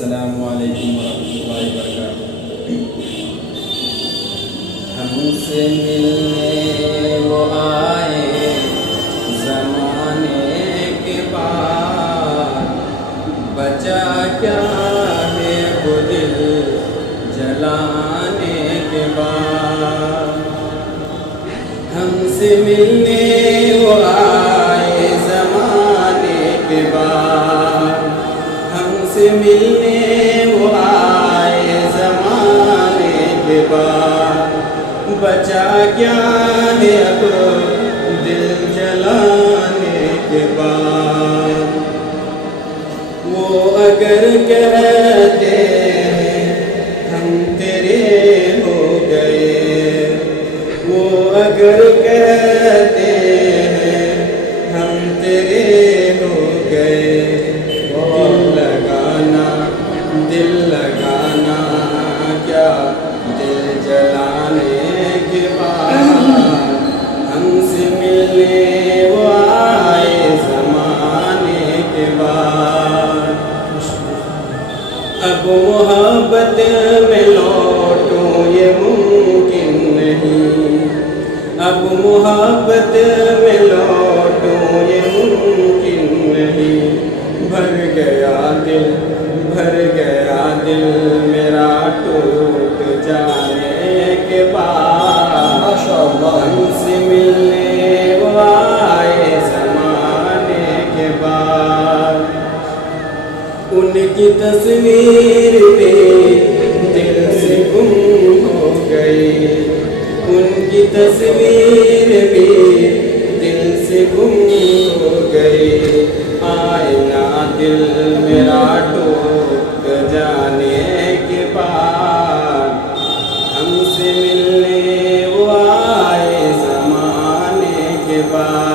अस्सलामु अलैकुम वरहमतुल्लाहि वबरकातुहू। हमसे मिलने वो आए ज़माने के बाद, बचा क्या है वो दिल जलाने के बाद। हमसे मिलने वो आए ज़माने के बाद, हमसे मिलने वो आए ज़माने के बाद। बचा क्या है अब दिल जलाने के बाद। वो अगर कहते हैं हम तेरे हो गए, वो अगर कहते हैं हम तेरे हो गए। दिल लगाना क्या दिल जलाने के बाद। हमसे मिलने वो आए ज़माने के बाद। अब मोहब्बत में लौटूं ये मुमकिन नहीं, अब मोहब्बत में लौटूं ये मुमकिन नहीं। भर गया दिल मेरा टूट जाने के बाद। हमसे मिलने वो आए ज़माने के बाद। उनकी तस्वीर भी दिल से गुम हो गई, उनकी तस्वीर भी दिल से गुम हो गई। आईना दिल मेरा टूट जाने के बाद। हमसे मिलने वो आए ज़माने के बाद।